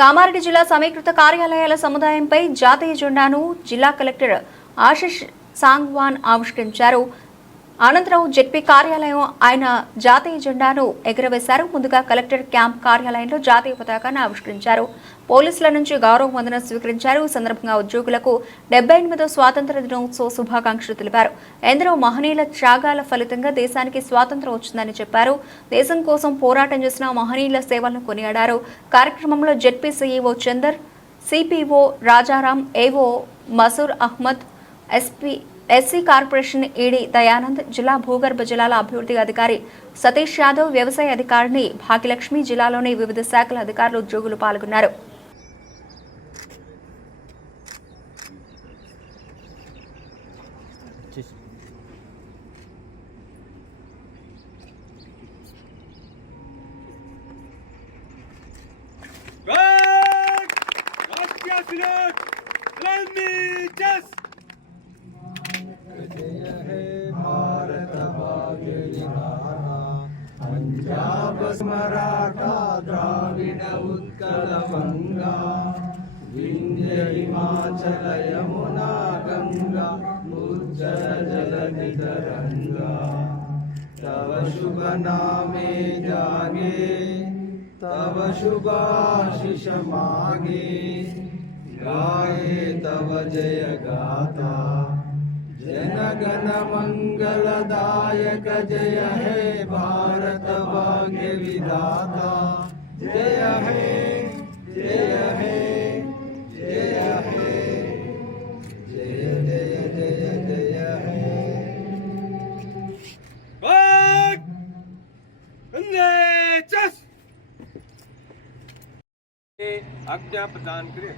కామారెడ్డి జిల్లా సమీకృత కార్యాలయాల సముదాయంపై జాతీయ జెండాను జిల్లా కలెక్టర్ ఆశిష్ సాంగ్వాన్ ఆవిష్కరించారు. అనంతరం జెడ్పీ కార్యాలయం ఆయన జాతీయ జెండాను ఎగురవేశారు. ముందుగా కలెక్టర్ క్యాంప్ కార్యాలయంలో జాతీయ పతాకాన్ని ఆవిష్కరించారు. పోలీసుల నుంచి గౌరవ వందనం స్వీకరించారు. ఈ సందర్భంగా ఉద్యోగులకు 78వ స్వాతంత్ర దినోత్సవ శుభాకాంక్షలు తెలిపారు. ఎందరో మహనీయుల త్యాగాల ఫలితంగా దేశానికి స్వాతంత్రం వచ్చిందని చెప్పారు. దేశం కోసం పోరాటం చేసిన మహనీయుల సేవలను కొనియాడారు. కార్యక్రమంలో ZP CEO Chandar, CPO Rajaram, AO Masoor Ahmad, SC corporation ED Dayanand, జిల్లా భూగర్భ జలాల అభివృద్ధి అధికారి సతీష్ యాదవ్, వ్యవసాయ అధికారిని భాగ్యలక్ష్మి, జిల్లాలోని వివిధ శాఖల అధికారులు, ఉద్యోగులు పాల్గొన్నారు. पंजाब मराठा द्राविड उत्कल बंगा विंध्य हिमाचल यमुना गंगा उज्जल जलधि तरंगा तव शुभ नामे जागे तव शुभ आशीष मागे गाये तव जय गाथा जन गण मंगलदायक जय हे भारत भाग्य विधाता जय हे जय हे जय हे जय जय जय जय हे आज्ञा प्रदान करें।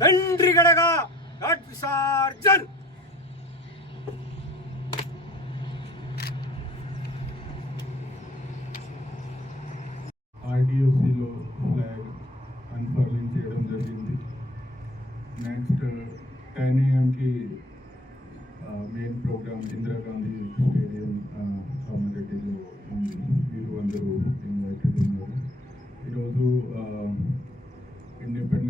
తండ్రి గడగా ఘాట్ విసర్జన్ ఆర్డీఓసీలో ఫ్లాగ్ అన్ఫర్లింగ్ చేయడం జరిగింది. నెక్స్ట్ 10 AM మెయిన్ ప్రోగ్రామ్ ఇందిరాగాంధీ స్టేడియం కామారెడ్డిలో ఉంది. మీరు అందరూ ఇన్వైటెడ్ ఉన్నారు. ఈరోజు ఇండిపెండెన్స్